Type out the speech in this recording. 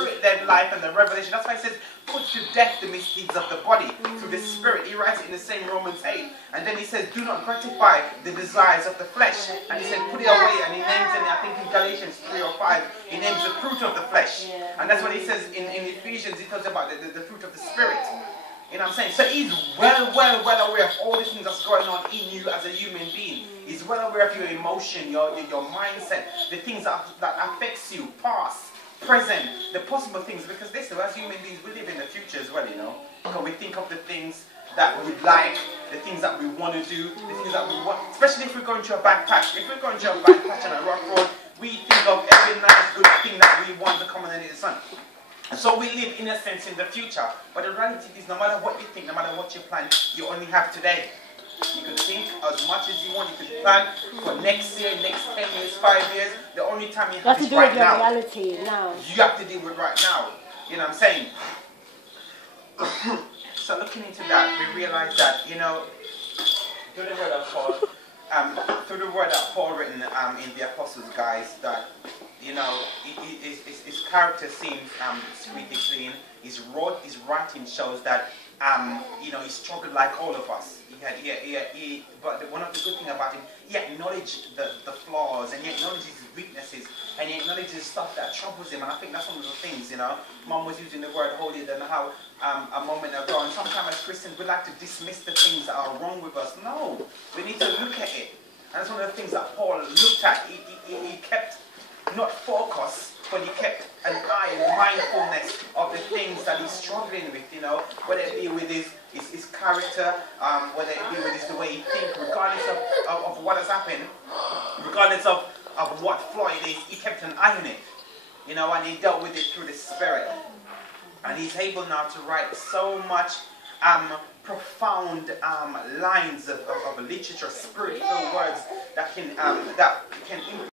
Spirit-led life and the revelation. That's why he says, put to death the misdeeds of the body through the Spirit. He writes it in the same Romans 8. And then he says, do not gratify the desires of the flesh. And he said, put it away. And he names it, I think in Galatians 3 or 5, he names the fruit of the flesh. And that's what he says in Ephesians. He talks about the fruit of the Spirit. You know what I'm saying? So he's well aware of all the things that's going on in you as a human being. He's well aware of your emotion, your mindset, the things that affects you, past, present, the possible things. Because listen, as human beings, we live in the future as well, you know. Because we think of the things that we'd like, the things that we want to do, the things that we want. Especially if we're going to a bad patch. If we're going to a bad patch on a rock road, we think of every nice good thing that we want to come underneath the sun. So we live in a sense in the future, but the reality is no matter what you think, no matter what you plan, you only have today. You can think as much as you want, you can plan for next year, next 10 years, 5 years. The only time you have is right now. Reality now. You have to deal with right now. You know what I'm saying? So looking into that, we realize that, you know, through the word that Paul written in the Apostles, guys, that, you know, his character seems pretty clean. His writing shows that, you know, he struggled like all of us. But one of the good things about him, he acknowledged the flaws, and he acknowledged his weaknesses, and he acknowledged the stuff that troubles him. And I think that's one of the things, you know. Mom was using the word holier than how a moment ago. And sometimes as Christians, we like to dismiss the things that are wrong with us. No, we need to look at it. And that's one of the things that Paul looked at. He kept not focus, but he kept an eye and mindfulness of the things that he's struggling with, you know, whether it be with his character, whether it be with the way he thinks, regardless of what has happened, regardless of what flaw it is, he kept an eye on it, you know, and he dealt with it through the Spirit. And he's able now to write so much profound lines of literature, spirit-filled words that can